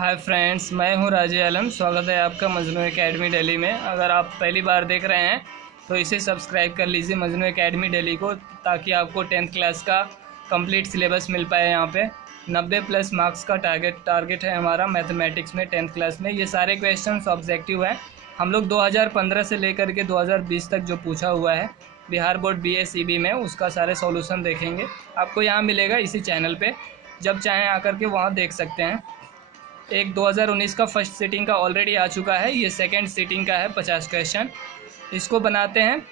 Hi friends, मैं हूं राजे आलम। स्वागत है आपका मजनू एकेडमी दिल्ली में। अगर आप पहली बार देख रहे हैं तो इसे सब्सक्राइब कर लीजिए मजनू एकेडमी दिल्ली को, ताकि आपको 10th क्लास का कंप्लीट सिलेबस मिल पाए। यहाँ पे 90+ मार्क्स का टारगेट है हमारा मैथमेटिक्स में 10th क्लास में। ये सारे क्वेश्चन ऑब्जेक्टिव हैं। हम लोग 2015 से लेकर के 2020 तक जो पूछा हुआ है बिहार बोर्ड BSEB में, उसका सारे सॉल्यूशन देखेंगे। आपको यहाँ मिलेगा इसी चैनल पे, जब चाहें आकर के वहाँ देख सकते हैं। एक 2019 का फर्स्ट सीटिंग का ऑलरेडी आ चुका है, ये सेकंड सीटिंग का है 50 क्वेश्चन। इसको बनाते हैं,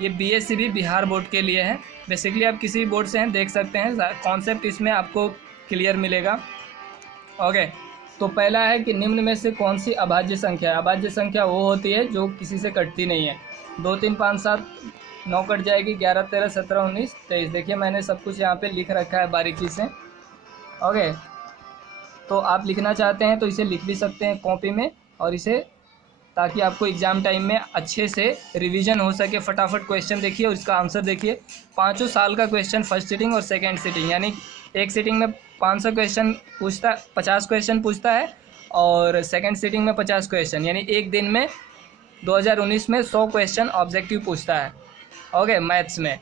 ये BSEB बिहार बोर्ड के लिए है। बेसिकली आप किसी भी बोर्ड से हैं देख सकते हैं, कॉन्सेप्ट इसमें आपको क्लियर मिलेगा। ओके, तो पहला है कि निम्न में से कौन सी अभाज्य संख्या है। अभाज्य संख्या वो होती है जो किसी से कटती नहीं है। 2 3 5 7 9 कट जाएगी, 11 13 17 19 23। देखिए मैंने सब कुछ यहाँ पे लिख रखा है बारीकी से। ओके, तो आप लिखना चाहते हैं तो इसे लिख भी सकते हैं कॉपी में, और इसे ताकि आपको एग्ज़ाम टाइम में अच्छे से रिवीजन हो सके। फटाफट क्वेश्चन देखिए और इसका आंसर देखिए। 5 साल का क्वेश्चन फर्स्ट सीटिंग और सेकंड सीटिंग, यानी एक सीटिंग में 500 क्वेश्चन पूछता, 50 क्वेश्चन पूछता है, और सेकंड सीटिंग में 50 क्वेश्चन, यानी एक दिन में 2019 में 100 क्वेश्चन ऑब्जेक्टिव पूछता है। ओके, मैथ्स में।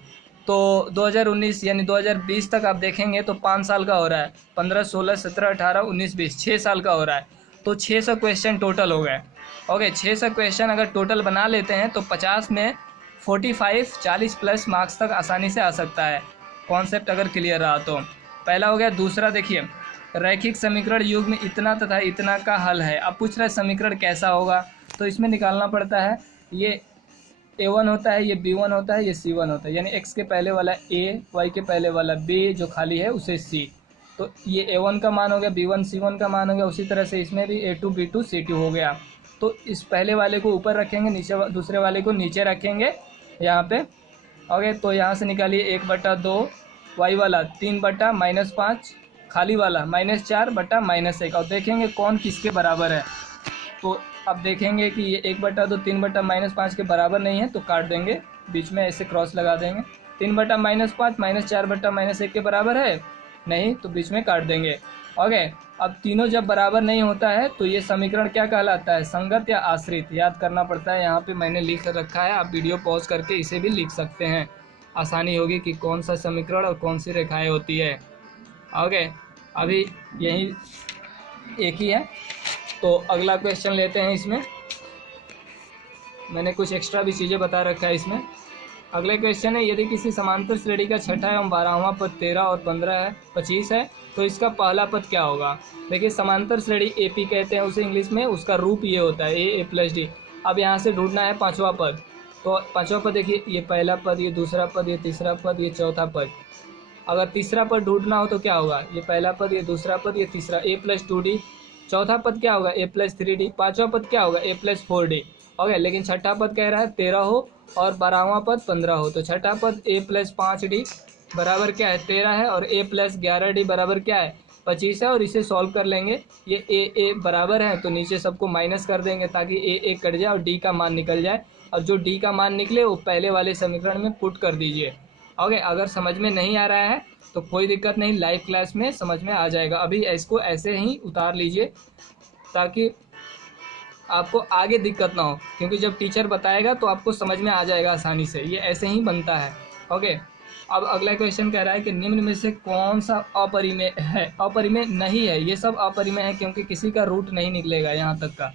तो 2019 यानी 2020 तक आप देखेंगे तो 5 साल का हो रहा है। 15 16 17 18 19 20 6 साल का हो रहा है। तो 600 क्वेश्चन टोटल हो गए। ओके, 600 क्वेश्चन अगर टोटल बना लेते हैं तो 50 में 45 40+ मार्क्स तक आसानी से आ सकता है, कॉन्सेप्ट अगर क्लियर रहा तो। पहला हो गया। दूसरा देखिए, रैखिक समीकरण युग में इतना तथा इतना का हल है। अब पूछ रहा है समीकरण कैसा होगा, तो इसमें निकालना पड़ता है। ये A1 होता है, ये B1 होता है, ये C1 होता है, यानी x के पहले वाला A, y के पहले वाला B जो खाली है उसे C। तो ये A1 का मान हो गया, B1 C1 का मान हो गया। उसी तरह से इसमें भी A2 B2 C2 हो गया। तो इस पहले वाले को ऊपर रखेंगे, नीचे दूसरे वाले को नीचे रखेंगे यहाँ पे। ओके, तो यहाँ से निकालिए 1/2, y वाला 3/-5, खाली वाला -4/-1, और देखेंगे कौन किसके बराबर है। तो अब देखेंगे कि ये 1/2 3/-5 के बराबर नहीं है, तो काट देंगे, बीच में ऐसे क्रॉस लगा देंगे। 3/-5 -4/-1 के बराबर है नहीं, तो बीच में काट देंगे। ओके, अब तीनों जब बराबर नहीं होता है तो ये समीकरण क्या कहलाता है, संगत या आश्रित। याद करना पड़ता है, यहाँ पे मैंने लिख रखा है, आप वीडियो पॉज करके इसे भी लिख सकते हैं, आसानी होगी कि कौन सा समीकरण और कौन सी रेखाएँ होती है। ओके, अभी यही एक ही है, तो अगला क्वेश्चन लेते हैं। इसमें मैंने कुछ एक्स्ट्रा भी चीज़ें बता रखा है इसमें। अगले क्वेश्चन है, यदि किसी समांतर श्रेणी का छठा एवं 12वां पद 13 और 15 है 25 है, तो इसका पहला पद क्या होगा। देखिए, समांतर श्रेणी AP कहते हैं उसे इंग्लिश में, उसका रूप ये होता है A+D। अब यहाँ से ढूंढना है 5वां पद। तो 5वां पद देखिए, ये पहला पद, ये दूसरा पद, ये तीसरा पद, ये चौथा पद। अगर तीसरा पद ढूंढना हो तो क्या होगा, ये पहला पद, ये दूसरा पद, ये तीसरा, A+2D। चौथा पद क्या होगा, A+3D। पाँचवा पद क्या होगा, A+4D। ओके, लेकिन छठा पद कह रहा है 13 हो और 12वां पद 15 हो, तो छठा पद A+5D बराबर क्या है 13 है, और A+11D बराबर क्या है 25 है। और इसे सॉल्व कर लेंगे, ये A बराबर है तो नीचे सबको माइनस कर देंगे ताकि A कट जाए और D का मान निकल जाए, और जो D का मान निकले वो पहले वाले समीकरण में पुट कर दीजिए। ओके, अगर समझ में नहीं आ रहा है तो कोई दिक्कत नहीं, लाइव क्लास में समझ में आ जाएगा। अभी इसको ऐसे ही उतार लीजिए ताकि आपको आगे दिक्कत ना हो, क्योंकि जब टीचर बताएगा तो आपको समझ में आ जाएगा आसानी से। ये ऐसे ही बनता है। ओके, अब अगला क्वेश्चन कह रहा है कि निम्न में से कौन सा अपरिमेय है। अपरिमेय नहीं है, ये सब अपरिमेय है, क्योंकि किसी का रूट नहीं निकलेगा यहाँ तक का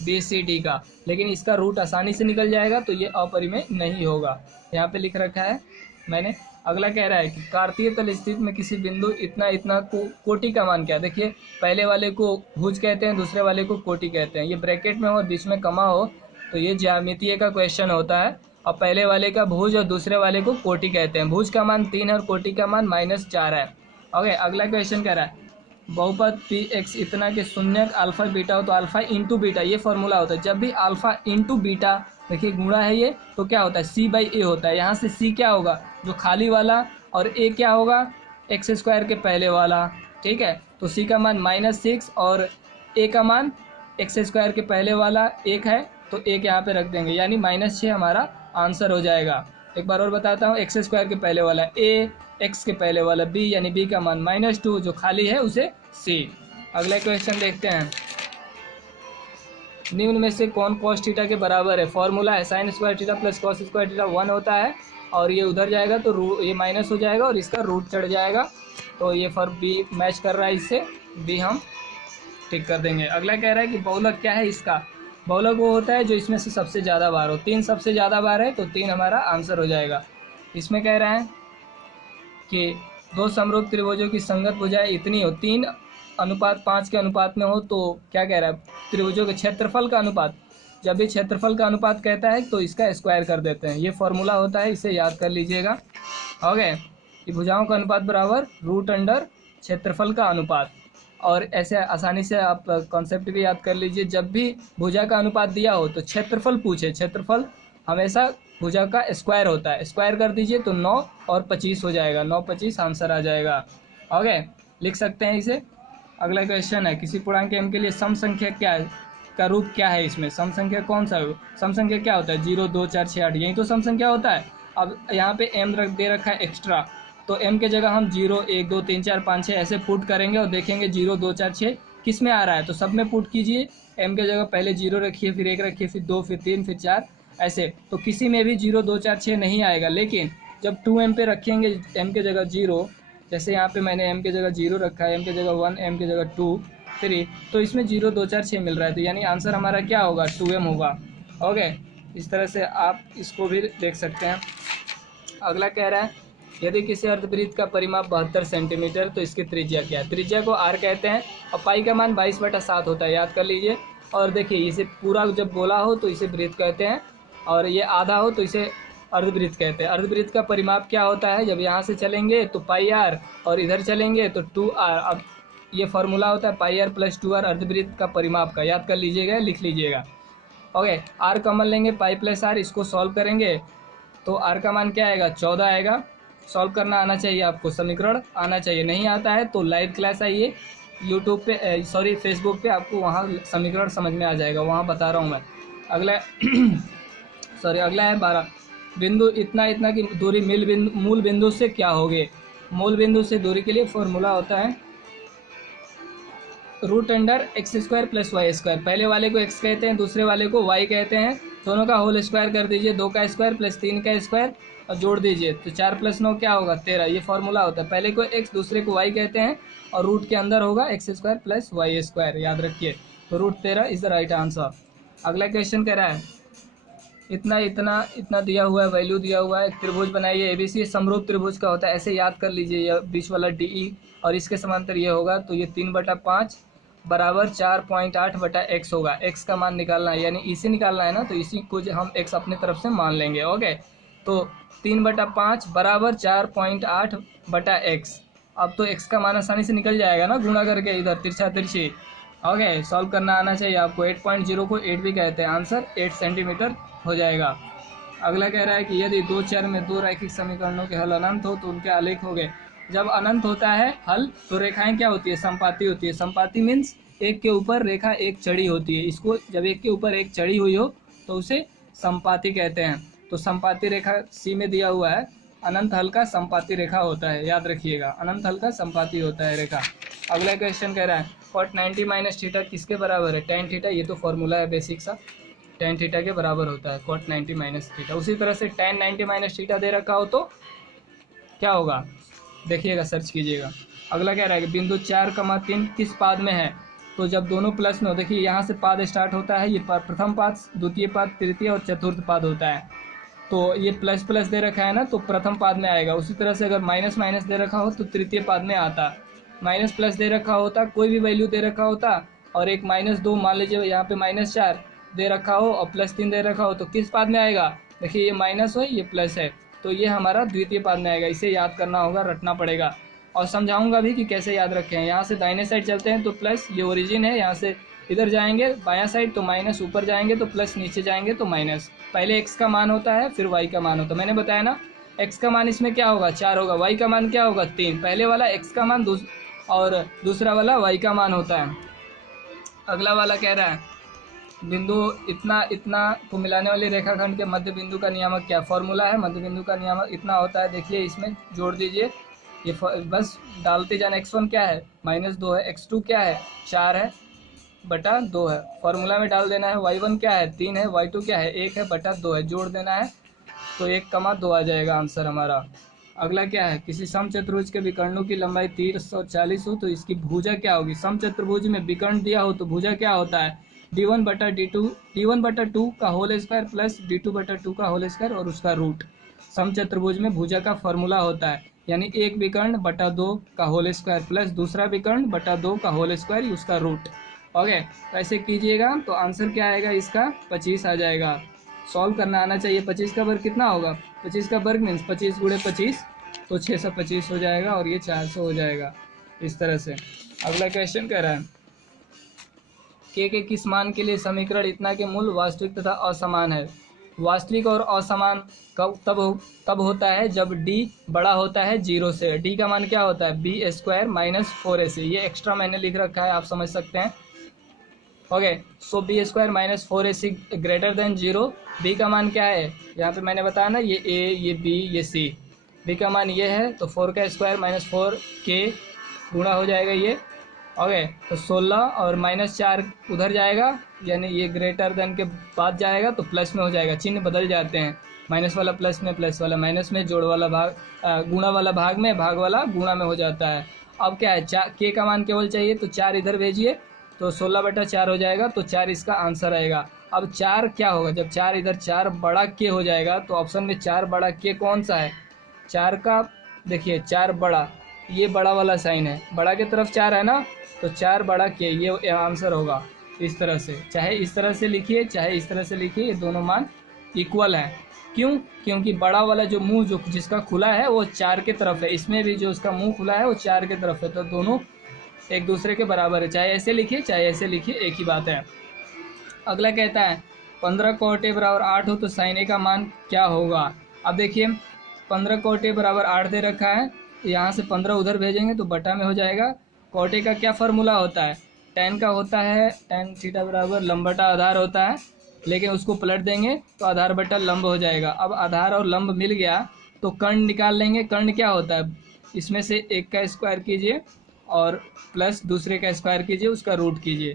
BCD का, लेकिन इसका रूट आसानी से निकल जाएगा, तो ये अपरिमेय नहीं होगा। यहाँ पे लिख रखा है मैंने। अगला कह रहा है कि कार्तीय तल स्थित में किसी बिंदु इतना इतना कोटि का मान क्या। देखिए, पहले वाले को भुज कहते हैं, दूसरे वाले को कोटि कहते हैं। ये ब्रैकेट में हो और बीच में कमा हो तो ये ज्यामितीय का क्वेश्चन होता है, और पहले वाले का भुज और दूसरे वाले को कोटि कहते हैं। भुज का मान 3 है और कोटि का मान -4 है। ओके, अगला क्वेश्चन कह रहा है बहुपद Px इतना के शून्यक अल्फा बीटा हो तो अल्फा इंटू बीटा, ये फॉर्मूला होता है। जब भी अल्फा इंटू बीटा, देखिए गुणा है ये, तो क्या होता है C/A होता है। यहाँ से C क्या होगा, जो खाली वाला, और A क्या होगा x² के पहले वाला। ठीक है, तो C का मान -6 और A का मान x² के पहले वाला 1 है, तो 1 यहाँ पे रख देंगे, यानी -6 हमारा आंसर हो जाएगा। एक बार और बताता हूँ, x² के पहले वाला A, x के पहले वाला B, यानी B का मान -2, जो खाली है उसे C। अगला क्वेश्चन देखते हैं, निम्न में से कौन cos थीटा के बराबर है। फॉर्मूला है sin square theta plus cos square theta 1 होता है, और ये उधर जाएगा तो ये माइनस हो जाएगा और इसका रूट चढ़ जाएगा, तो ये फॉर बी मैच कर रहा है, इससे बी हम टिक कर देंगे। अगला कह रहा है कि बहुलक क्या है इसका। बहुलक वो होता है जो इसमें से सबसे ज़्यादा बार हो। 3 सबसे ज़्यादा बार है तो 3 हमारा आंसर हो जाएगा। इसमें कह रहा है कि दो समरूप त्रिभुजों की संगत भुजाएं इतनी हो, 3:5 के अनुपात में हो, तो क्या कह रहा है, त्रिभुजों के क्षेत्रफल का अनुपात। जब भी क्षेत्रफल का अनुपात कहता है तो इसका स्क्वायर कर देते हैं, ये फॉर्मूला होता है, इसे याद कर लीजिएगा। हो गए, कि भुजाओं का अनुपात बराबर √अंडर क्षेत्रफल का अनुपात। और ऐसे आसानी से आप कॉन्सेप्ट भी याद कर लीजिए, जब भी भुजा का अनुपात दिया हो तो क्षेत्रफल पूछे, क्षेत्रफल हमेशा भुजा का स्क्वायर होता है, स्क्वायर कर दीजिए तो 9 और 25 हो जाएगा, 9×25 आंसर आ जाएगा। ओके, लिख सकते हैं इसे। अगला क्वेश्चन है, किसी पूर्णांक m के लिए सम संख्या क्या है का रूप क्या है। इसमें सम संख्या कौन सा है, सम संख्या क्या होता है, 0, 2, 4, 6, 8, यही तो सम संख्या होता है। अब यहाँ पे m दे रखा है एक्स्ट्रा, तो m के जगह हम 0, 1, 2, 3, 4, 5, 6 ऐसे पुट करेंगे और देखेंगे 0, 2, 4, 6 किस में आ रहा है, तो सब में पुट कीजिए। m के जगह पहले 0 रखिए, फिर 1 रखिए, फिर 2, फिर 3, फिर 4, ऐसे। तो किसी में भी 0, 2, 4, 6 नहीं आएगा, लेकिन जब 2m पे रखेंगे m के जगह 0, जैसे यहाँ पे मैंने m के जगह 0 रखा है, m के जगह 1, m के जगह 2, 3, तो इसमें 0, 2, 4, 6 मिल रहा है, तो यानी आंसर हमारा क्या होगा, 2m होगा। ओके, इस तरह से आप इसको भी देख सकते हैं। अगला कह रहा है, यदि किसी अर्धवृत्त का परिमाप 72 सेंटीमीटर तो इसकी त्रिज्या क्या है। त्रिज्या को r कहते हैं और पाई का मान 22/7 होता है, याद कर लीजिए। और देखिए, इसे पूरा जब बोला हो तो इसे वृत्त कहते हैं, और ये आधा हो तो इसे अर्धवृत्त कहते हैं। अर्धवृत्त का परिमाप क्या होता है, जब यहाँ से चलेंगे तो πr और इधर चलेंगे तो 2r। अब ये फॉर्मूला होता है πr + 2r अर्धवृत्त का परिमाप का, याद कर लीजिएगा, लिख लीजिएगा। ओके, r कॉमन लेंगे, पाई + r, इसको सॉल्व करेंगे तो r का मान क्या आएगा, 14 आएगा। सॉल्व करना आना चाहिए आपको, समीकरण आना चाहिए। नहीं आता है तो लाइव क्लास आइए यूट्यूब पे, सॉरी फेसबुक पे, आपको वहाँ समीकरण समझ में आ जाएगा, वहाँ बता रहा हूँ मैं। अगला अगला है 12, बिंदु इतना इतना की दूरी मूल बिंदु से क्या होगी। मूल बिंदु से दूरी के लिए फॉर्मूला होता है √x² + y²। पहले वाले को x कहते हैं, दूसरे वाले को y कहते हैं। दोनों का होल स्क्वायर कर दीजिए, 2 का स्क्वायर + 3 का स्क्वायर, और जोड़ दीजिए तो 4 + 9 क्या होगा, 13। ये फॉर्मूला होता है, पहले को x दूसरे को y कहते हैं, और रूट के अंदर होगा x² + y², याद रखिए। तो √13 इज द राइट आंसर। अगला क्वेश्चन कह रहा है, इतना इतना इतना दिया हुआ है, वैल्यू दिया हुआ है, त्रिभुज बनाइए ABC। समरूप त्रिभुज का होता है, ऐसे याद कर लीजिए, यह बीच वाला DE और इसके समांतर ये होगा, तो ये 3/5 बराबर 4.8/x होगा। x का मान निकालना है, यानी इसी निकालना है ना, तो इसी को हम x अपनी तरफ से मान लेंगे। ओके, तो 3/5 बराबर 4.8/x। अब तो x का मान आसानी से निकल जाएगा ना, गुणा करके इधर तिरछा तिरछी। ओके, सॉल्व करना आना चाहिए आपको। 8.0 को 8 भी कहते हैं, आंसर 8 सेंटीमीटर हो जाएगा। अगला कह रहा है कि यदि 2 चर में 2 रैखिक समीकरणों के हल अनंत हो तो उनके आलेख हो गए। जब अनंत होता है हल तो रेखाएं क्या होती है, संपाती होती है। संपाती मीन्स एक के ऊपर रेखा एक चढ़ी होती है। इसको जब एक के ऊपर एक चढ़ी हुई हो तो उसे संपाती कहते हैं। तो संपाती रेखा सी में दिया हुआ है, अनंत हल का संपाती रेखा होता है, याद रखिएगा, अनंत हल का संपाती होता है रेखा। अगला क्वेश्चन कह रहा है cot 90 - θ किसके बराबर है। tan θ, ये तो फॉर्मूला है बेसिक सा, tan θ के बराबर होता है cot 90 - θ। उसी तरह से tan 90 - θ दे रखा हो तो क्या होगा, देखिएगा, सर्च कीजिएगा। अगला कह रहा है कि बिंदु 4,3 किस पाद में है। तो जब दोनों प्लस में हो, देखिए यहाँ से पाद स्टार्ट होता है, ये प्रथम पाद, द्वितीय पाद, तृतीय और चतुर्थ पाद होता है। तो ये प्लस प्लस दे रखा है ना, तो प्रथम पाद में आएगा। उसी तरह से अगर माइनस माइनस दे रखा हो तो तृतीय पाद में आता। माइनस प्लस दे रखा होता, कोई भी वैल्यू दे रखा होता, और एक -2 मान लीजिए यहाँ पे -4 दे रखा हो और +3 दे रखा हो, तो किस पाद में आएगा। देखिए ये माइनस हो, ये प्लस है, तो ये हमारा द्वितीय पाद में आएगा। इसे याद करना होगा, रटना पड़ेगा, और समझाऊंगा भी कि कैसे याद रखें। यहाँ से दाहिने साइड चलते हैं तो प्लस, ये ओरिजिन है, यहाँ से इधर जाएंगे बायां साइड तो माइनस, ऊपर जाएंगे तो प्लस, नीचे जाएंगे तो माइनस। पहले x का मान होता है, फिर y का मान होता है। मैंने बताया ना, x का मान इसमें क्या होगा, 4 होगा, y का मान क्या होगा, 3। पहले वाला x का मान और दूसरा वाला y का मान होता है। अगला वाला कह रहा है बिंदु इतना इतना को मिलाने वाली रेखाखंड के मध्य बिंदु का नियामक क्या। फॉर्मूला है, मध्य बिंदु का नियामक इतना होता है। देखिए इसमें जोड़ दीजिए, बस डालते जाना। x1 क्या है -2 है, x2 क्या है 4 है बटा 2 है, फॉर्मूला में डाल देना है। y1 क्या है 3 है, y2 क्या है 1 है बटा 2 है, जोड़ देना है तो 1,2 आ जाएगा आंसर हमारा। अगला क्या है, किसी समचतुर्भुज के विकर्णों की लंबाई 340 हो तो इसकी भुजा क्या होगी। समचतुर्भुज में विकर्ण दिया हो तो भुजा क्या होता है d1/2 का होल स्क्वायर प्लस d2/2 का होल स्क्वायर और उसका रूट। समचतुर्भुज में भुजा का फॉर्मूला होता है, यानी एक विकर्ण बटा 2 का होल स्क्वायर प्लस दूसरा विकर्ण बटा 2 का होल स्क्वायर उसका रूट। ओके, तो ऐसे कीजिएगा तो आंसर क्या आएगा इसका 25 आ जाएगा। सॉल्व करना आना चाहिए। 25 का वर्ग कितना होगा, 25 का वर्ग मीन्स 25 × 25 तो 625 हो जाएगा और ये 400 हो जाएगा इस तरह से। अगला क्वेश्चन कह रहा है के किस मान के लिए समीकरण इतना के मूल वास्तविक तथा असमान है। वास्तविक और असमान कब तब होता है जब d बड़ा होता है 0 से। d का मान क्या होता है b² - 4ac, ये एक्स्ट्रा मैंने लिख रखा है, आप समझ सकते हैं। ओके, सो b² - 4ac greater than 0। b का मान क्या है यहाँ पे मैंने बताया ना, ये a ये b ये c, b का मान ये है तो 4 का स्क्वायर - 4k गुणा हो जाएगा ये। ओके, तो 16 और -4 उधर जाएगा, यानी ये ग्रेटर देन के बाद जाएगा तो प्लस में हो जाएगा, चिन्ह बदल जाते हैं, माइनस वाला प्लस में, प्लस वाला माइनस में, जोड़ वाला भाग गुणा वाला भाग में, भाग वाला गुणा में हो जाता है। अब क्या है के का मान केवल चाहिए तो 4 इधर भेजिए तो 16/4 हो जाएगा, तो 4 इसका आंसर आएगा। अब 4 क्या होगा, जब 4 इधर 4 बड़ा के हो जाएगा तो ऑप्शन में 4 बड़ा के कौन सा है, 4 का देखिए 4 बड़ा, ये बड़ा वाला साइन है, बड़ा की तरफ 4 है ना, तो 4 बड़ा के ये आंसर होगा। इस तरह से, चाहे इस तरह से लिखिए चाहे इस तरह से लिखिए, ये दोनों मान इक्वल हैं। क्यों, क्योंकि बड़ा वाला जो मुंह जो जिसका खुला है वो 4 के तरफ है, इसमें भी जो उसका मुंह खुला है वो 4 के तरफ है, तो दोनों एक दूसरे के बराबर है, चाहे ऐसे लिखिए चाहे ऐसे लिखिए, एक ही बात है। अगला कहता है 15 कोटे बराबर 8 हो तो साइन ए का मान क्या होगा। अब देखिए 15 कोटे बराबर 8 दे रखा है, यहाँ से 15 उधर भेजेंगे तो बटा में हो जाएगा। कोटे का क्या फार्मूला होता है, tan का होता है tan थीटा बराबर लंब बटा आधार होता है, लेकिन उसको पलट देंगे तो आधार बटा लंब हो जाएगा। अब आधार और लंब मिल गया तो कर्ण निकाल लेंगे। कर्ण क्या होता है, इसमें से एक का स्क्वायर कीजिए और प्लस दूसरे का स्क्वायर कीजिए, उसका रूट कीजिए।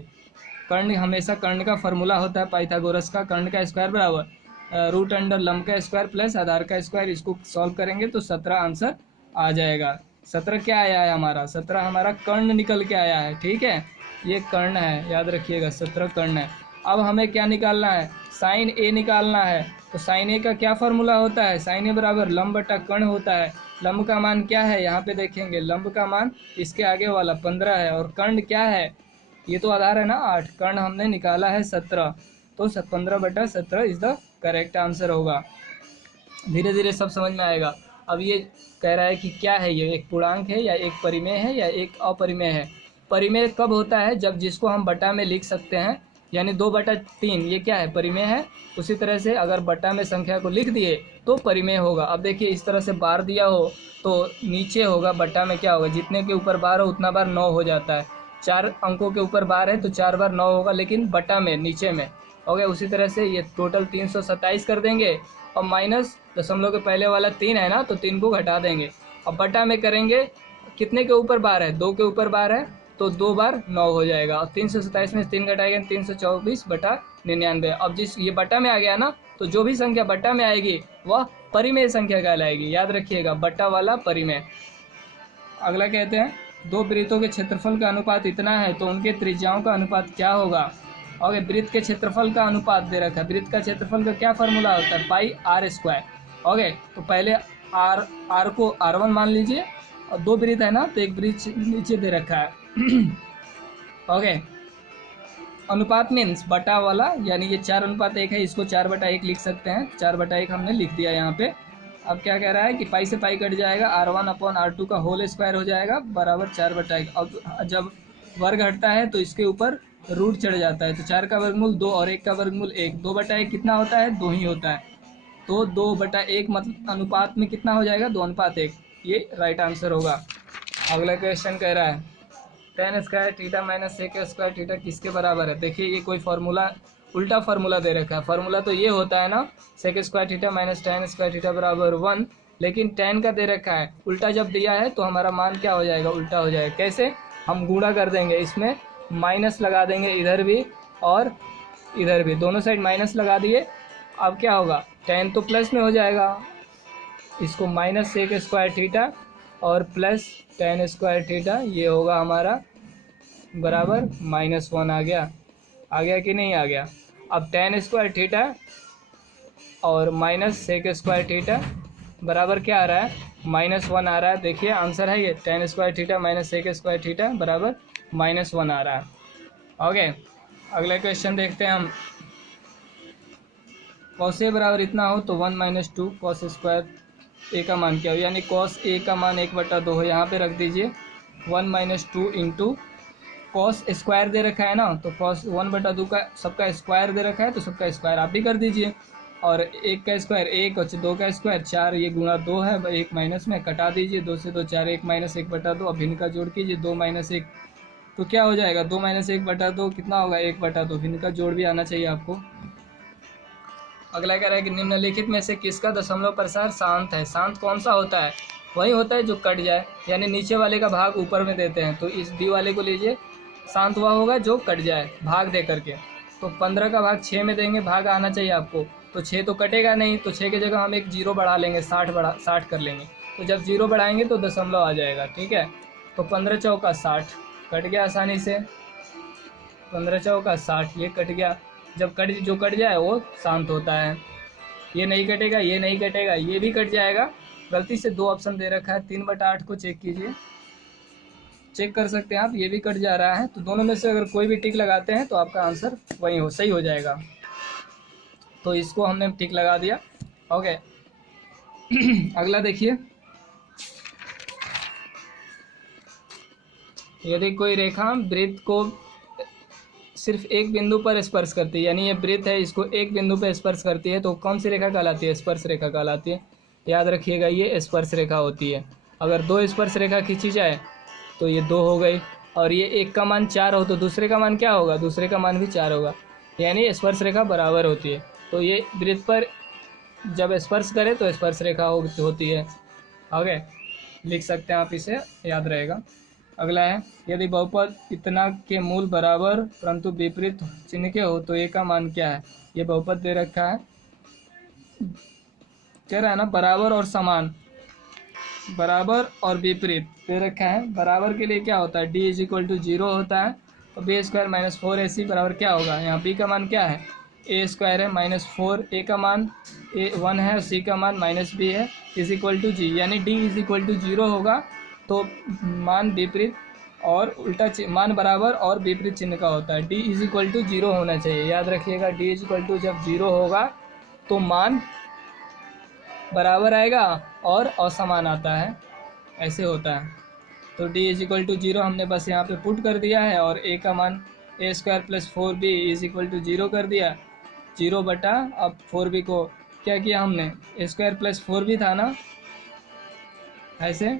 कर्ण हमेशा कर्ण का फार्मूला होता है पाइथागोरस का, कर्ण का स्क्वायर बराबर रूट अंडर लंब का स्क्वायर प्लस आधार का स्क्वायर। इसको सॉल्व करेंगे तो 17 आंसर आ जाएगा। 17 क्या आया है हमारा, 17 हमारा कर्ण निकल के आया है। ठीक है, ये कर्ण है, याद रखिएगा 17 कर्ण है। अब हमें क्या निकालना है, साइन ए निकालना है। तो साइन ए का क्या फार्मूला होता है, साइन ए बराबर लंब बटा कर्ण होता है। लंब का मान क्या है, यहाँ पे देखेंगे लंब का मान इसके आगे वाला 15 है, और कर्ण क्या है, ये तो आधार है ना 8, कर्ण हमने निकाला है 17, तो 15/17 इज द करेक्ट आंसर होगा। धीरे धीरे सब समझ में आएगा। अब ये कह रहा है कि क्या है, ये एक पूर्णांक है या एक परिमेय है या एक अपरिमेय है। परिमेय कब होता है, जब जिसको हम बटा में लिख सकते हैं, यानी 2/3 ये क्या है, परिमेय है। उसी तरह से अगर बटा में संख्या को लिख दिए तो परिमेय होगा। अब देखिए इस तरह से बार दिया हो तो नीचे होगा, बटा में क्या होगा, जितने के ऊपर बार हो उतना बार 9 हो जाता है। 4 अंकों के ऊपर बार है तो 4 बार 9 होगा, लेकिन बटा में नीचे में हो गया। उसी तरह से ये टोटल 327 कर देंगे और माइनस दशमलव के पहले वाला 3 है ना, तो 3 को घटा देंगे। अब बटा में करेंगे, कितने के ऊपर बार है, 2 के ऊपर बार है तो 2 बार 9 हो जाएगा। और 327 में 3 घटाएगा 324/99। अब जिस ये बटा में आ गया ना, तो जो भी संख्या बटा में आएगी वह परिमेय संख्या कहलाएगी, याद रखिएगा, बटा वाला परिमेय। अगला कहते हैं दो वृत्तों के क्षेत्रफल का अनुपात इतना है तो उनके त्रिज्याओं का अनुपात क्या होगा। और वृत्त के क्षेत्रफल का अनुपात दे रखा है। वृत्त का क्षेत्रफल का क्या फार्मूला होता है, πr²। ओके, तो पहले r को r1 मान लीजिए, और 2 वृत्त है ना तो एक वृत्त नीचे दे रखा है। ओके, अनुपात मीन्स बटा वाला, यानी ये 4:1 है, इसको 4/1 लिख सकते हैं। 4/1 हमने लिख दिया यहाँ पे। अब क्या कह रहा है कि पाई से पाई कट जाएगा, r1/r2 का होल स्क्वायर हो जाएगा बराबर 4/1। अब जब वर्ग हटता है तो इसके ऊपर रूट चढ़ जाता है, तो 4 का वर्गमूल 2 और 1 का वर्गमूल 1। 2/1 कितना होता है, 2 ही होता है, तो 2/1 मतलब अनुपात में कितना हो जाएगा, 2:1। ये राइट आंसर होगा। अगला क्वेश्चन कह रहा है tan² theta minus sec² theta किसके बराबर है। देखिए ये कोई फार्मूला, उल्टा फार्मूला दे रखा है। फार्मूला तो ये होता है ना, sec² theta minus tan² theta बराबर 1, लेकिन tan का दे रखा है, उल्टा जब दिया है तो हमारा मान क्या हो जाएगा, उल्टा हो जाएगा। कैसे, हम गुणा कर देंगे, इसमें माइनस लगा देंगे इधर भी और इधर भी, दोनों साइड माइनस लगा दिए। अब क्या होगा, tan तो प्लस में हो जाएगा, इसको माइनस सेक स्क्वायर थीटा और प्लस tan स्क्वायर थीटा, ये होगा हमारा बराबर -1 आ गया कि नहीं आ गया। अब tan स्क्वायर थीटा और माइनस सेक स्क्वायर थीटा बराबर क्या आ रहा है, -1 आ रहा है। देखिए आंसर है ये, tan square theta minus sec square theta बराबर -1 आ रहा है। ओके, अगला क्वेश्चन देखते हैं हम। cos a बराबर इतना हो तो 1 - 2 cos स्क्वायर a का मान क्या हो, यानी cos a का मान 1/2 हो। यहाँ पे रख दीजिए 1 - 2 इंटू cos स्क्वायर दे रखा है ना, तो cos 1/2 का सबका स्क्वायर दे रखा है, तो सबका स्क्वायर आप भी कर दीजिए। और 1 का स्क्वायर 1 और 2 का स्क्वायर 4, ये गुणा 2 है, 1 माइनस में कटा दीजिए, 2 से 2 4, 1 - 1/2। अब इनका जोड़ कीजिए, 2 - 1 तो क्या हो जाएगा, 2 - 1/2 कितना होगा, 1/2। इनका जोड़ भी आना चाहिए आपको। अगला कह रहा है कि निम्नलिखित में से किसका दशमलव प्रसार शांत है। शांत कौन सा होता है, वही होता है जो कट जाए, यानी नीचे वाले का भाग ऊपर में देते हैं, तो इस डी वाले को लीजिए, शांत हुआ होगा जो कट जाए भाग दे करके। तो 15 का भाग 6 में देंगे, भाग आना चाहिए आपको, तो 6 तो कटेगा नहीं, तो 6 की जगह हम एक 0 बढ़ा लेंगे, 60 कर लेंगे। तो जब 0 बढ़ाएंगे तो दशमलव आ जाएगा, ठीक है। तो 15 चौका 60 कट गया आसानी से, 15 चौका 60 ये कट गया। जब जो कट जाए वो शांत होता है। ये नहीं कटेगा, ये नहीं कटेगा, ये भी कट जाएगा। गलती से 2 ऑप्शन दे रखा है, 3/8 को चेक कीजिए, चेक कर सकते हैं आप, ये भी कट जा रहा है। तो दोनों में से अगर कोई भी टिक लगाते हैं तो आपका आंसर वही सही हो जाएगा। तो इसको हमने टिक लगा दिया। ओके अगला देखिए, यदि कोई रेखा वृत्त को सिर्फ एक बिंदु पर स्पर्श करती है, यानी ये वृत्त है, इसको एक बिंदु पर स्पर्श करती है, तो कौन सी रेखा कहलाती है, स्पर्श रेखा कहलाती है। याद रखिएगा ये स्पर्श रेखा होती है। अगर 2 स्पर्श रेखा खींची जाए तो ये 2 हो गई, और ये एक का मान 4 हो तो दूसरे का मान क्या होगा, दूसरे का मान भी 4 होगा, यानी स्पर्श रेखा बराबर होती है। तो ये वृत्त पर जब स्पर्श करे तो स्पर्श रेखा होती है। ओके, लिख सकते हैं आप, इसे याद रहेगा। अगला है, यदि बहुपद इतना के मूल बराबर परंतु विपरीत चिन्ह के हो तो ए का मान क्या है। ये बहुपद दे रखा है, कह रहा है ना बराबर और समान, बराबर और विपरीत दे रखा है। बराबर के लिए क्या होता है, d = 0 होता है, और b² - 4ac बराबर क्या होगा, यहाँ b का मान क्या है, a² है -4, a का मान 1 है, c का मान -b है, = g, यानी d = 0 होगा तो मान विपरीत और उल्टा मान बराबर और विपरीत चिन्ह का होता है। d = 0 होना चाहिए, याद रखिएगा, d = जब 0 होगा तो मान बराबर आएगा और असमान आता है, ऐसे होता है। तो d = 0 हमने बस यहाँ पे पुट कर दिया है, और a का मान a² + 4b = 0 कर दिया, 0 बटा, अब 4b को क्या किया हमने, a² + 4b था ना, ऐसे।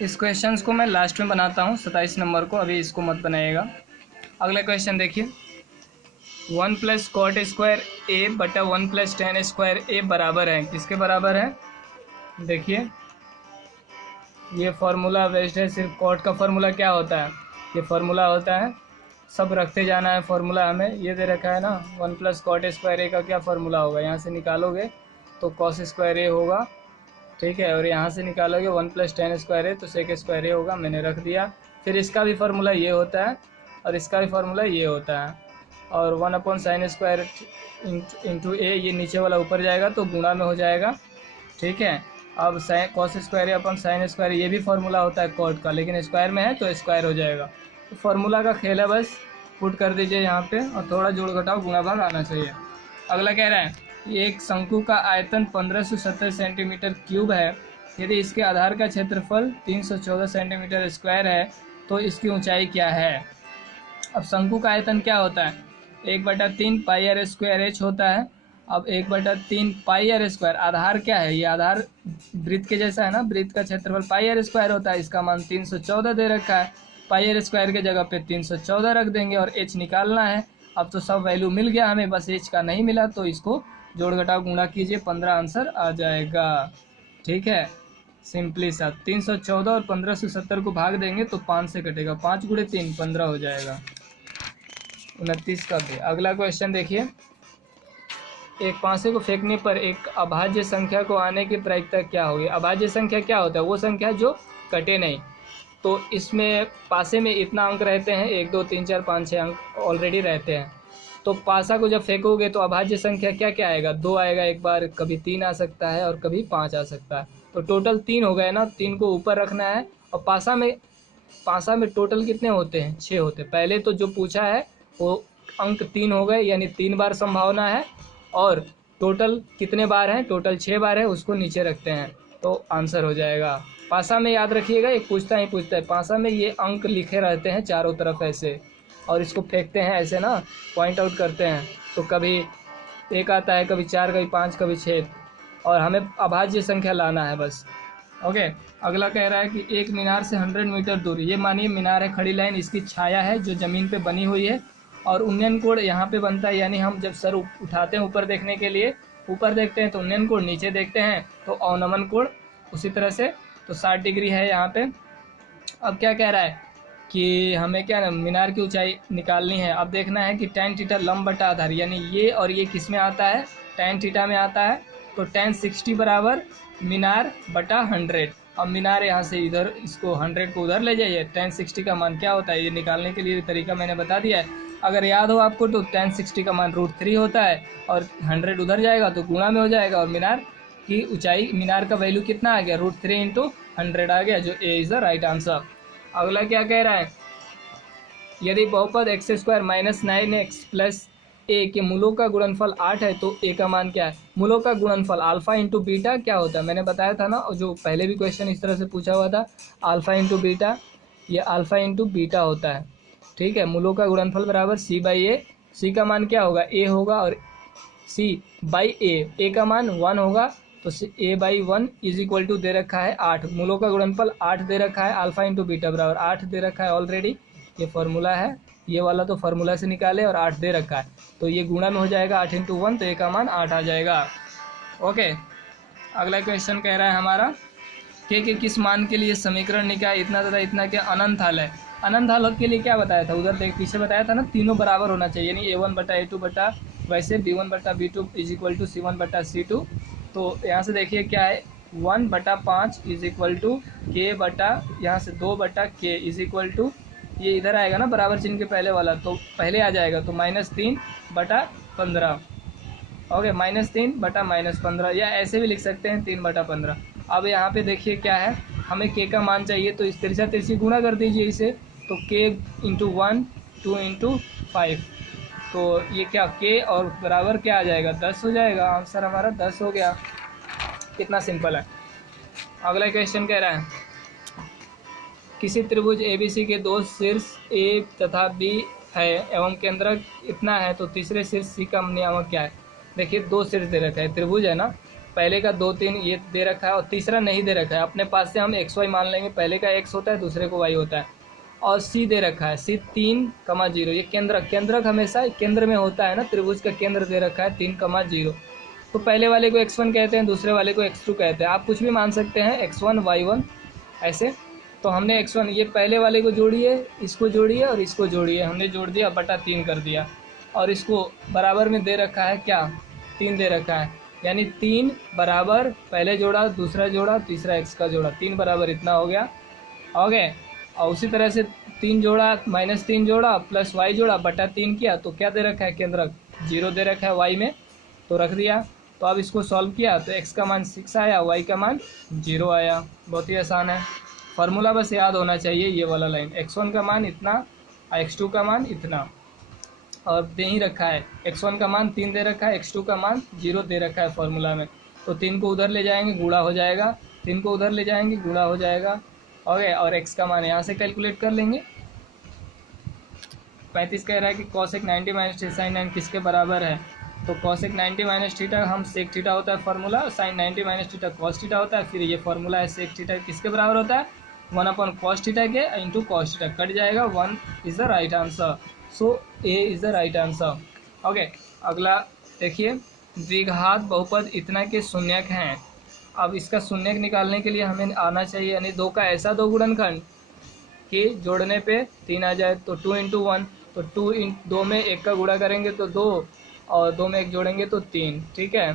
इस क्वेश्चंस को मैं लास्ट में बनाता हूँ, 27 नंबर को, अभी इसको मत बनाइएगा। अगला क्वेश्चन देखिए, 1 + cot² a बटा 1 + tan² a बराबर है, किसके बराबर है। देखिए ये फार्मूला बेस्ड है, सिर्फ कॉट का फार्मूला क्या होता है, ये फार्मूला होता है, सब रखते जाना है फार्मूला हमें। ये दे रखा है ना, 1 + cot² a का क्या फार्मूला होगा, यहाँ से निकालोगे तो cos² a होगा, ठीक है, और यहाँ से निकालोगे 1 + tan² a तो sec² a होगा, मैंने रख दिया। फिर इसका भी फार्मूला ये होता है और इसका भी फार्मूला ये होता है, और 1/sin² × a, ये नीचे वाला ऊपर जाएगा तो गुणा में हो जाएगा, ठीक है। अब cos² a/sin², ये भी फार्मूला होता है कॉट का, लेकिन स्क्वायर में है तो स्क्वायर हो जाएगा। तो फार्मूला का खेल है, बस पुट कर दीजिए यहाँ पे, और थोड़ा जोड़ घटाव गुणा भाग आना चाहिए। अगला कह रहा है, एक शंकु का आयतन 1570 सेंटीमीटर³ है, यदि इसके आधार का क्षेत्रफल 314 सेंटीमीटर स्क्वायर है तो इसकी ऊंचाई क्या है। अब शंकु का आयतन क्या होता है, 1/3 πr² होता है। अब 1/3 πr², आधार क्या है, ये आधार वृत्त के जैसा है ना, वृत्त का क्षेत्रफल πr² होता है, इसका मान 314 दे रखा है, πr² के जगह पे 314 रख देंगे और h निकालना है। अब तो सब वैल्यू मिल गया हमें, बस एज का नहीं मिला, तो इसको जोड़ घटाव गुणा कीजिए, 15 आंसर आ जाएगा। ठीक है, सिंपली सा 314 और 1570 को भाग देंगे तो 5 से कटेगा, 5 गुणे 3 15 हो जाएगा, 29 का भी। अगला क्वेश्चन देखिए, एक पासे को फेंकने पर एक अभाज्य संख्या को आने की प्रायिकता क्या होगी। अभाज्य संख्या क्या होता है, वो संख्या जो कटे नहीं। तो इसमें पासे में इतना अंक रहते हैं, 1 2 3 4 5 6 अंक ऑलरेडी रहते हैं। तो पासा को जब फेंकोगे तो अभाज्य संख्या क्या क्या आएगा, 2 आएगा एक बार, कभी 3 आ सकता है और कभी 5 आ सकता है। तो टोटल 3 हो गए ना, 3 को ऊपर रखना है। और पासा में टोटल कितने होते हैं, 6 होते हैं। पहले तो जो पूछा है वो अंक 3 हो गए, यानी 3 बार संभावना है, और टोटल कितने बार हैं, टोटल 6 बार है, उसको नीचे रखते हैं तो आंसर हो जाएगा। पासा में याद रखिएगा, एक पूछता है पासा में ये अंक लिखे रहते हैं चारों तरफ ऐसे, और इसको फेंकते हैं ऐसे ना, पॉइंट आउट करते हैं, तो कभी 1 आता है, कभी 4, कभी 5, कभी 6, और हमें अभाज्य संख्या लाना है बस। ओके, अगला कह रहा है कि एक मीनार से 100 मीटर दूर, ये मानिए मीनार है, खड़ी लाइन, इसकी छाया है जो ज़मीन पे बनी हुई है, और उन्नयन कोण यहाँ पे बनता है, यानी हम जब सर उठाते हैं ऊपर देखने के लिए, ऊपर देखते हैं तो उन्नयन कोण, नीचे देखते हैं तो अवनमन कोण, उसी तरह से तो 60 डिग्री है यहाँ पे। अब क्या कह रहा है कि हमें क्या ना, मीनार की ऊंचाई निकालनी है। अब देखना है कि tan थीटा लंब बटा आधार, यानी ये और ये किस में आता है, tan थीटा में आता है। तो tan 60 बराबर मीनार बटा 100। अब मीनार यहाँ से इधर, इसको 100 को उधर ले जाइए, tan 60 का मान क्या होता है ये निकालने के लिए तरीका मैंने बता दिया है। अगर याद हो आपको तो tan 60 का मान √3 होता है, और 100 उधर जाएगा तो गुणा में हो जाएगा, और मीनार की ऊंचाई, मीनार का वैल्यू कितना आ गया, √3 × 100 आ गया, जो A is the right answer. अगला क्या कह रहा है, यदि बहुपद x² - 9x + a के मूलों का गुणनफल 8 है तो a का मान क्या है। मूलों का गुणनफल अल्फा × बीटा क्या होता है, मैंने बताया था ना, और जो पहले भी क्वेश्चन इस तरह से पूछा हुआ था, अल्फा × बीटा, ये अल्फा × बीटा होता है। ठीक है, मूलों का गुणनफल बराबर c/a, c का मान क्या होगा, a होगा, और c/a का मान 1 होगा, तो a/1 = दे रखा है 8। मूलों का गुणनफल 8 दे रखा है, अल्फा × बीटा बराबर 8 दे रखा है ऑलरेडी, ये फार्मूला है, ये वाला तो फार्मूला से निकाले, और 8 दे रखा है, तो ये गुणा में हो जाएगा 8 × 1, तो a का मान 8 आ जाएगा। ओके, अगला क्वेश्चन कह रहा है हमारा, के किस मान के लिए समीकरण निकाय इतना तथा इतना के अनंत हल है। अनंत हल के लिए क्या बताया था, उधर देख पीछे बताया था ना, तीनों बराबर होना चाहिए, यानी a1 बटा a2 बटा वैसे b1 बटा b2 = c1 बटा c2। तो यहाँ से देखिए क्या है, 1/5 = k बटा, यहाँ से 2/k = ये इधर आएगा ना बराबर चिन्ह के पहले वाला, तो पहले आ जाएगा, तो -3/15। ओके, -3/-15, या ऐसे भी लिख सकते हैं 3/15। अब यहाँ पे देखिए क्या है, हमें k का मान चाहिए, तो इस तिरछा तिरछी गुणा कर दीजिए इसे, तो k × 1 2 × 5, तो ये क्या k और बराबर क्या आ जाएगा, 10 हो जाएगा। आंसर हमारा 10 हो गया, कितना सिंपल है। अगला क्वेश्चन कह रहा है, किसी त्रिभुज ABC के 2 शीर्ष A तथा B है एवं केंद्रक इतना है, तो तीसरे शीर्ष C का नियामक क्या है। देखिए 2 शीर्ष दे रखा है, त्रिभुज है ना, पहले का 2 3 ये दे रखा है, और तीसरा नहीं दे रखा है, अपने पास से हम XY मान लेंगे, पहले का X होता है, दूसरे को Y होता है, और C दे रखा है, C 3,0, ये केंद्रक हमेशा केंद्र में होता है ना, त्रिभुज का केंद्र दे रखा है 3,0, तो पहले वाले को x1 कहते हैं, दूसरे वाले को x2 कहते हैं, आप कुछ भी मान सकते हैं, x1 y1 ऐसे। तो हमने x1, ये पहले वाले को जोड़िए, इसको जोड़िए और इसको जोड़िए, हमने जोड़ दिया, बटा 3 कर दिया, और इसको बराबर में दे रखा है क्या, 3 दे रखा है, यानी 3 बराबर, पहले जोड़ा, दूसरा जोड़ा, तीसरा x का जोड़ा, 3 बराबर इतना हो गया। ओके, और उसी तरह से 3 जोड़ा, -3 जोड़ा, प्लस y जोड़ा, बटा 3 किया, तो क्या दे रखा है, केंद्रक 0 दे रखा है y में, तो रख दिया। तो अब इसको सॉल्व किया तो x का मान 6 आया, y का मान 0 आया, बहुत ही आसान है। फार्मूला बस याद होना चाहिए, ये वाला लाइन, x1 का मान इतना, x2 का मान इतना, और दे ही रखा है, x1 का मान 3 दे रखा है, x2 का मान 0 दे रखा है फार्मूला में, तो 3 को उधर ले जाएंगे, गुणा हो जाएगा, 3 को उधर ले जाएंगे, गुणा हो जाएगा। ओके, और x का मान यहाँ से कैलकुलेट कर लेंगे। 35 कह रहा है कि cosec 90 - θ sin 90 किसके बराबर है, तो cosec 90 - θ हम sec थीटा होता है फार्मूला, sin 90 - θ cos थीटा होता है, फिर ये फार्मूला है sec थीटा किसके बराबर होता है, 1/cos थीटा के इंटू cos थीटा, कट जाएगा, 1 is the right answer. So A is the right answer. Okay, अगला देखिए, द्विघात बहुपद इतना के शून्यक हैं। अब इसका शून्यक निकालने के लिए हमें आना चाहिए यानी दो का ऐसा दो गुणनखंड कि जोड़ने पे 3 आ जाए। तो 2 इंटू 1, तो 2 में 1 का गुणा करेंगे तो 2 और 2 में 1 जोड़ेंगे तो 3। ठीक है,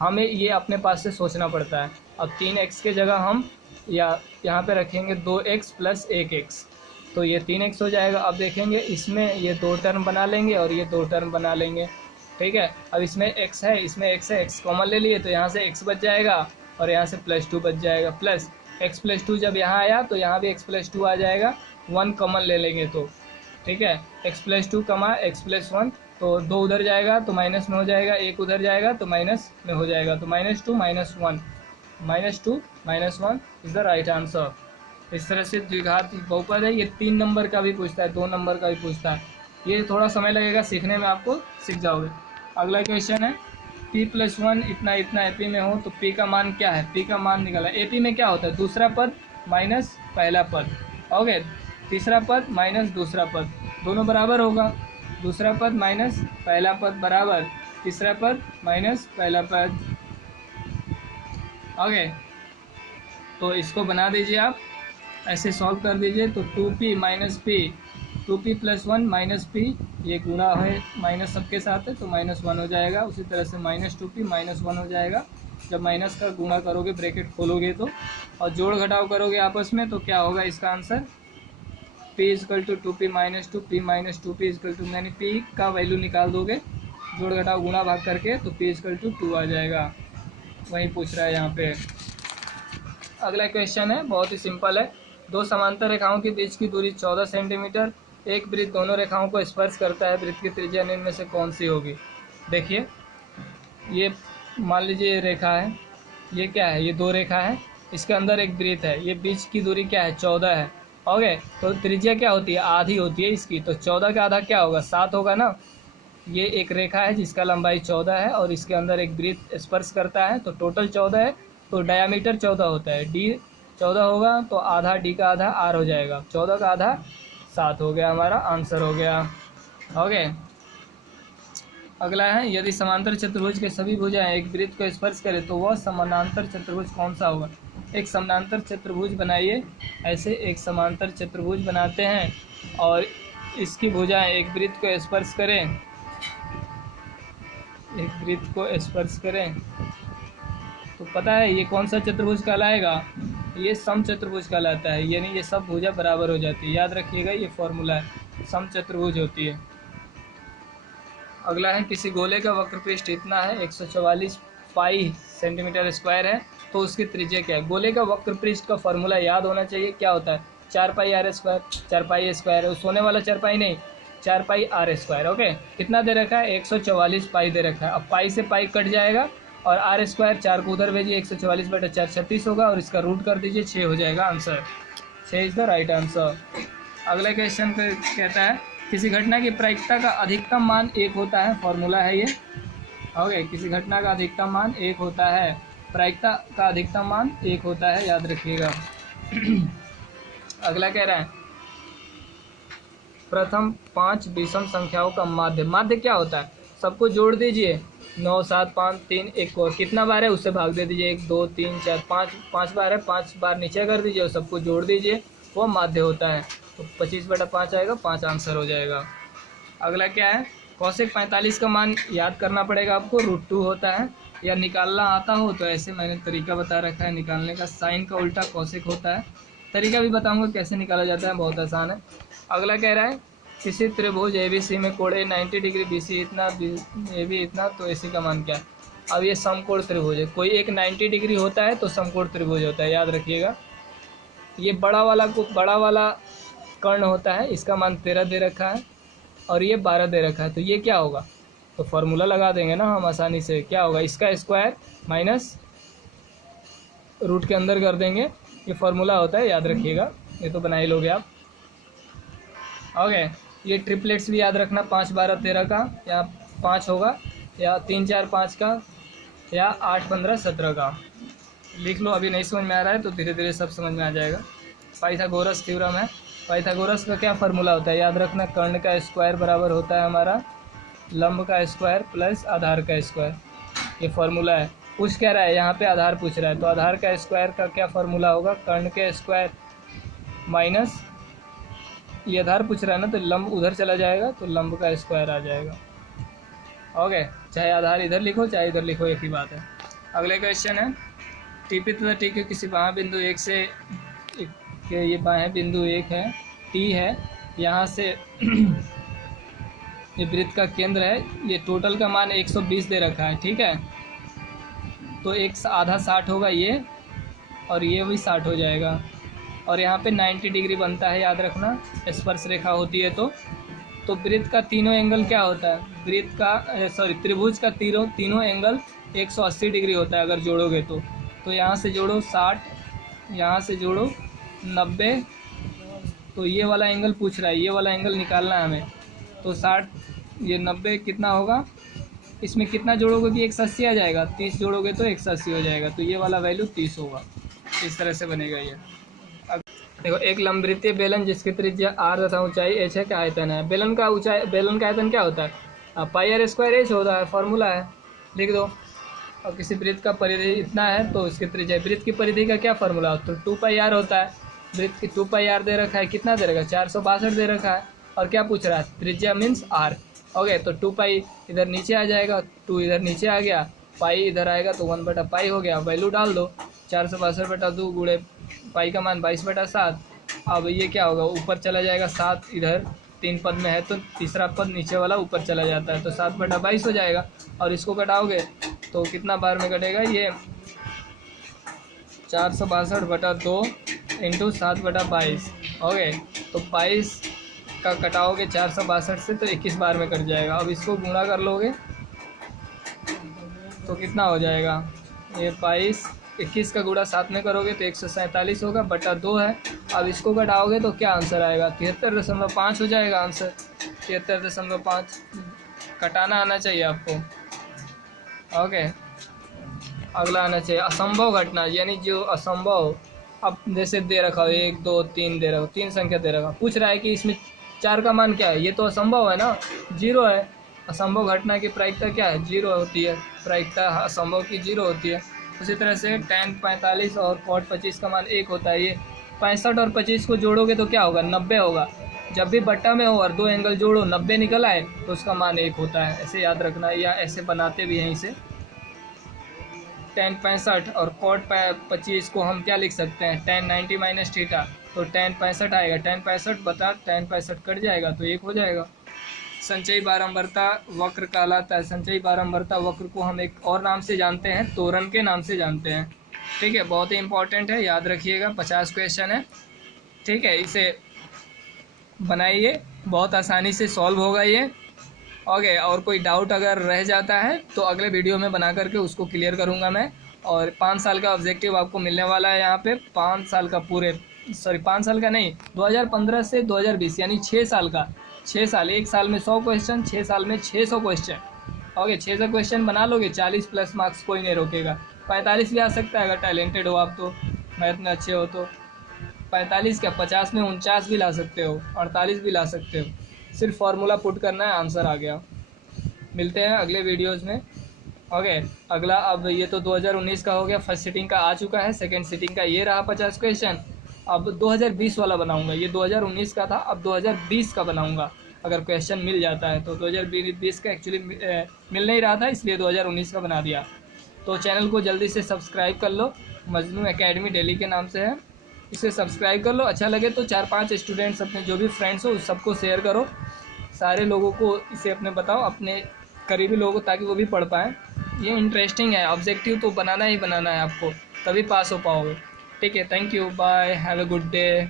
हमें ये अपने पास से सोचना पड़ता है। अब 3x के जगह हम यहाँ पे रखेंगे 2x प्लस 1x, तो ये 3x हो जाएगा। अब देखेंगे इसमें ये 2 टर्म बना लेंगे और ये 2 टर्म बना लेंगे। ठीक है, अब इसमें x है, इसमें x है, x कॉमन ले लिए तो यहाँ से x बच जाएगा और यहाँ से +2 बच जाएगा। प्लस x + 2 जब यहाँ आया तो यहाँ भी x + 2 आ जाएगा, 1 कॉमन ले लेंगे तो। ठीक है, x + 2 कमा x + 1, तो 2 उधर जाएगा तो माइनस में हो जाएगा, 1 उधर जाएगा तो माइनस में हो जाएगा, तो -2 - 1, -2 - 1 इज़ द राइट आंसर। इस तरह से द्विघात बहुपद है। ये 3 नंबर का भी पूछता है, 2 नंबर का भी पूछता है। ये थोड़ा समय लगेगा सीखने में, आपको सीख जाओगे। अगला क्वेश्चन है p + 1 इतना इतना AP में हो तो p का मान क्या है? p का मान निकाला। AP में क्या होता है? दूसरा पद माइनस पहला पद। ओके, तीसरा पद माइनस दूसरा पद, दोनों बराबर होगा। दूसरा पद माइनस पहला पद बराबर तीसरा पद माइनस पहला पद। ओके, तो इसको बना दीजिए आप, ऐसे सॉल्व कर दीजिए। तो 2p - p, 2p + 1 - p, ये गुणा है माइनस सबके साथ है तो -1 हो जाएगा। उसी तरह से -2p -1 हो जाएगा। जब माइनस का गुणा करोगे, ब्रैकेट खोलोगे तो, और जोड़ घटाव करोगे आपस में, तो क्या होगा इसका answer? p = 2p - 2, p - 2p = यानी p का वैल्यू निकाल दोगे जोड़ घटाव गुणा भाग करके, तो p = 2 आ जाएगा। वही पूछ रहा है यहाँ पे। अगला क्वेश्चन है, बहुत ही सिंपल है। दो समांतर रेखाओं के बीच की दूरी 14 सेंटीमीटर, एक वृत्त दोनों रेखाओं को स्पर्श करता है, वृत्त की त्रिज्या इनमें से कौन सी होगी? देखिए, ये मान लीजिए रेखा है, ये क्या है? ये 2 रेखा है, इसके अंदर एक वृत्त है, ये बीच की दूरी क्या है? 14 है। ओके, तो त्रिज्या क्या होती है? आधी होती है इसकी, तो 14 का आधा क्या होगा? 7 होगा ना। ये एक रेखा है जिसका लंबाई 14 है और इसके अंदर एक वृत्त स्पर्श करता है, तो टोटल 14 है, तो डायामीटर 14 होता है। d 14 होगा तो आधा d का आधा r हो जाएगा, 14 का आधा 7 हो गया, हमारा आंसर हो गया। ओके, अगला है, यदि समांतर चतुर्भुज के सभी भुजाएं एक वृत्त को स्पर्श करें तो वह समानांतर चतुर्भुज कौन सा होगा? एक समानांतर चतुर्भुज बनाइए। ऐसे एक समांतर चतुर्भुज बनाते हैं और इसकी भुजाएं एक वृत्त को स्पर्श करें, एक वृत्त को स्पर्श करें, तो पता है ये कौन सा चतुर्भुज कहलाएगा? ये सम चतुर्भुज कहलाता है, यानी ये सब भुजा बराबर हो जाती है। याद रखिएगा, ये फॉर्मूला है, सम चतुर्भुज होती है। अगला है, किसी गोले का वक्रपृष्ठ इतना है, 144 पाई सेंटीमीटर स्क्वायर है, तो उसकी त्रिज्या क्या है? गोले का वक्रपृष्ठ का फॉर्मूला याद होना चाहिए, क्या होता है? 4πr², 4π² है, सोने वाला 4π नहीं, 4πr²। ओके, कितना दे रखा है? 144 पाई दे रखा है। अब पाई से पाई कट जाएगा और r², 4 को उधर भेजिए, 144/4 36 होगा और इसका रूट कर दीजिए, 6 हो जाएगा answer. 6 is the right answer. अगला क्वेश्चन कहता है, किसी घटना की प्रायिकता का अधिकतम मान 1 होता है, फॉर्मूला है ये। ओके, किसी घटना का अधिकतम मान 1 होता है, प्रायिकता का अधिकतम मान 1 होता है, याद रखिएगा। अगला कह रहा है, प्रथम 5 विषम संख्याओं का माध्य। माध्य क्या होता है? सबको जोड़ दीजिए, 9 7 5 3 1 और कितना बार है उससे भाग दे दीजिए, 1 2 3 4 5 बार है, 5 बार नीचे कर दीजिए और सबको जोड़ दीजिए, वो माध्य होता है। तो 25/5 आएगा, 5 आंसर हो जाएगा। अगला क्या है, कौशिक 45 का मान याद करना पड़ेगा आपको, √2 होता है। या निकालना आता हो तो ऐसे मैंने तरीका बता रखा है निकालने का, साइन का उल्टा कौशिक होता है। तरीका भी बताऊंगा कैसे निकाला जाता है, बहुत आसान है। अगला कह रहा है, किसी त्रिभुज ABC में कोण A 90 डिग्री, BC इतना, AB इतना, तो AC का मान क्या है? अब ये समकोण त्रिभुज है, कोई एक 90 डिग्री होता है तो समकोण त्रिभुज होता है, याद रखिएगा। ये बड़ा वाला कर्ण होता है, इसका मान 13 दे रखा है और ये 12 दे रखा है, तो ये क्या होगा? तो फॉर्मूला लगा देंगे ना हम आसानी से, क्या होगा? इसका स्क्वायर माइनस रूट के अंदर कर देंगे, ये फॉर्मूला होता है, याद रखिएगा। ये तो बना ही लोगे आप। ओके, ये ट्रिपलेट्स भी याद रखना, 5 12 13 का, या 5 होगा, या 3 4 5 का, या 8 15 17 का। लिख लो, अभी नहीं समझ में आ रहा है तो धीरे धीरे सब समझ में आ जाएगा। पाइथागोरस थ्योरम है। पाइथागोरस का क्या फार्मूला होता है, याद रखना, कर्ण का स्क्वायर बराबर होता है हमारा लंब का स्क्वायर प्लस आधार का स्क्वायर, ये फार्मूला है। पूछ क्या रहा है यहाँ पे, आधार पूछ रहा है, तो आधार का स्क्वायर का क्या फार्मूला होगा, कर्ण के स्क्वायर माइनस, ये आधार पूछ रहा है ना, तो लंब उधर चला जाएगा तो लंब का स्क्वायर आ जाएगा। ओके, चाहे आधार इधर लिखो चाहे इधर लिखो, एक ही बात है। अगले क्वेश्चन है, टीपी तथा टी के किसी बाह्य बिंदु एक से के ये बाह्य बिंदु एक है, टी है, यहाँ से ये वृत्त का केंद्र है, ये टोटल का मान 120 दे रखा है, ठीक है। तो एक आधा 60 होगा ये, और ये भी 60 हो जाएगा, और यहाँ पे 90 डिग्री बनता है, याद रखना, स्पर्श रेखा होती है। तो वृत्त का तीनों एंगल क्या होता है, वृत्त का त्रिभुज का तीनों एंगल 180 डिग्री होता है अगर जोड़ोगे तो यहाँ से जोड़ो 60, यहाँ से जोड़ो 90, तो ये वाला एंगल पूछ रहा है, ये वाला एंगल निकालना है हमें। तो 60 ये 90 कितना होगा, इसमें कितना जोड़ोगे कि 180 आ जाएगा, 30 जोड़ोगे तो 180 हो जाएगा, तो ये वाला वैल्यू 30 होगा। इस तरह से बनेगा ये। अब देखो, एक लंबवृत्तीय बेलन जिसकी त्रिज्या r तथा ऊंचाई h है का आयतन है। बेलन का आयतन क्या होता है, पाई r स्क्वायर h होता है, फॉर्मूला है, लिख दो। और किसी वृत्त का परिधि इतना है तो इसकी त्रिज्या, वृत्त की परिधि का क्या फार्मूला होता है, 2 पाई r होता है। वृत्त की 2 पाई r दे रखा है, कितना दे रखा है, 462 दे रखा है, और क्या पूछ रहा है, त्रिज्या मीन्स r। ओके, तो 2 पाई इधर नीचे आ जाएगा, 2 इधर नीचे आ गया, पाई इधर आएगा तो 1/पाई हो गया, वैल्यू डाल दो, 462/2 गुणे पाई का मान 22/7। अब ये क्या होगा, ऊपर चला जाएगा 7, इधर 3 पद में है तो तीसरा पद नीचे वाला ऊपर चला जाता है, तो 7/22 हो जाएगा। और इसको घटाओगे तो कितना बार में कटेगा, ये 462/2 इंटू 7/22। ओके, तो 22 का कटाओगे 462 से तो 21 बार में कट जाएगा। अब इसको गुणा कर लोगे तो कितना हो जाएगा, ये 22, 21 का गुणा 7 में करोगे तो 147 होगा, बटा 2 है। अब इसको घटाओगे तो क्या आंसर आएगा, 73.5 हो जाएगा आंसर, 73.5 कटाना आना चाहिए आपको। ओके, अगला आना चाहिए असंभव घटना, यानी जो असंभव, अब जैसे दे रखा हो 1 2 3 दे रखा, 3 संख्या दे रखा, पूछ रहा है कि इसमें 4 का मान क्या है, ये तो असंभव है ना, 0 है। असंभव घटना की प्रायिकता क्या है, 0 होती है, प्रायिकता असंभव की 0 होती है। उसी तरह से tan 45 और cot 25 का मान 1 होता है। ये 65 और 25 को जोड़ोगे तो क्या होगा, 90 होगा। जब भी बट्टा में हो और 2 एंगल जोड़ो 90 निकल आए तो उसका मान 1 होता है, ऐसे याद रखना, या ऐसे बनाते भी हैं इसे। tan 65 और cot 25 को हम क्या लिख सकते हैं, tan 90 माइनस थीटा, तो tan 65 आएगा, tan 65 बता tan 65 कट जाएगा तो 1 हो जाएगा। संचयी बारंबारता वक्र कहलाता है। संचयी बारंबारता वक्र को हम एक और नाम से जानते हैं, तोरण के नाम से जानते हैं, ठीक है, बहुत ही इंपॉर्टेंट है, याद रखिएगा, 50 क्वेश्चन है, ठीक है। इसे बनाइए, बहुत आसानी से सॉल्व होगा ये। ओके, और कोई डाउट अगर रह जाता है तो अगले वीडियो में बना करके उसको क्लियर करूँगा मैं। और 5 साल का ऑब्जेक्टिव आपको मिलने वाला है यहाँ पे, 5 साल का पूरे, 5 साल का नहीं, 2015 से 2020 यानी 6 साल का, 6 साल, 1 साल में 100 क्वेश्चन, 6 साल में 600 क्वेश्चन। ओके, 600 क्वेश्चन बना लोगे, 40 प्लस मार्क्स कोई नहीं रोकेगा। 45 भी आ सकता है अगर टैलेंटेड हो आप, तो मैथ में अच्छे हो तो 45 क्या 50 में 49 भी ला सकते हो, 48 भी ला सकते हो, सिर्फ फार्मूला पुट करना है, आंसर आ गया। मिलते हैं अगले वीडियोज़ में। ओके, अगला, अब ये तो 2019 का हो गया, फर्स्ट सीटिंग का आ चुका है, सेकेंड सीटिंग का ये रहा 50 क्वेश्चन। अब 2020 वाला बनाऊंगा, ये 2019 का था, अब 2020 का बनाऊंगा अगर क्वेश्चन मिल जाता है तो। 2020 का एक्चुअली मिल नहीं रहा था, इसलिए 2019 का बना दिया। तो चैनल को जल्दी से सब्सक्राइब कर लो, मजनू एकेडमी दिल्ली के नाम से है, इसे सब्सक्राइब कर लो। अच्छा लगे तो 4-5 स्टूडेंट्स अपने जो भी फ्रेंड्स हो उस सबको शेयर करो, सारे लोगों को इसे अपने बताओ, अपने करीबी लोगों को, ताकि वो भी पढ़ पाएँ। ये इंटरेस्टिंग है, ऑब्जेक्टिव तो बनाना ही बनाना है आपको, तभी पास हो पाओगे। ठीक है, thank you, bye, have a good day.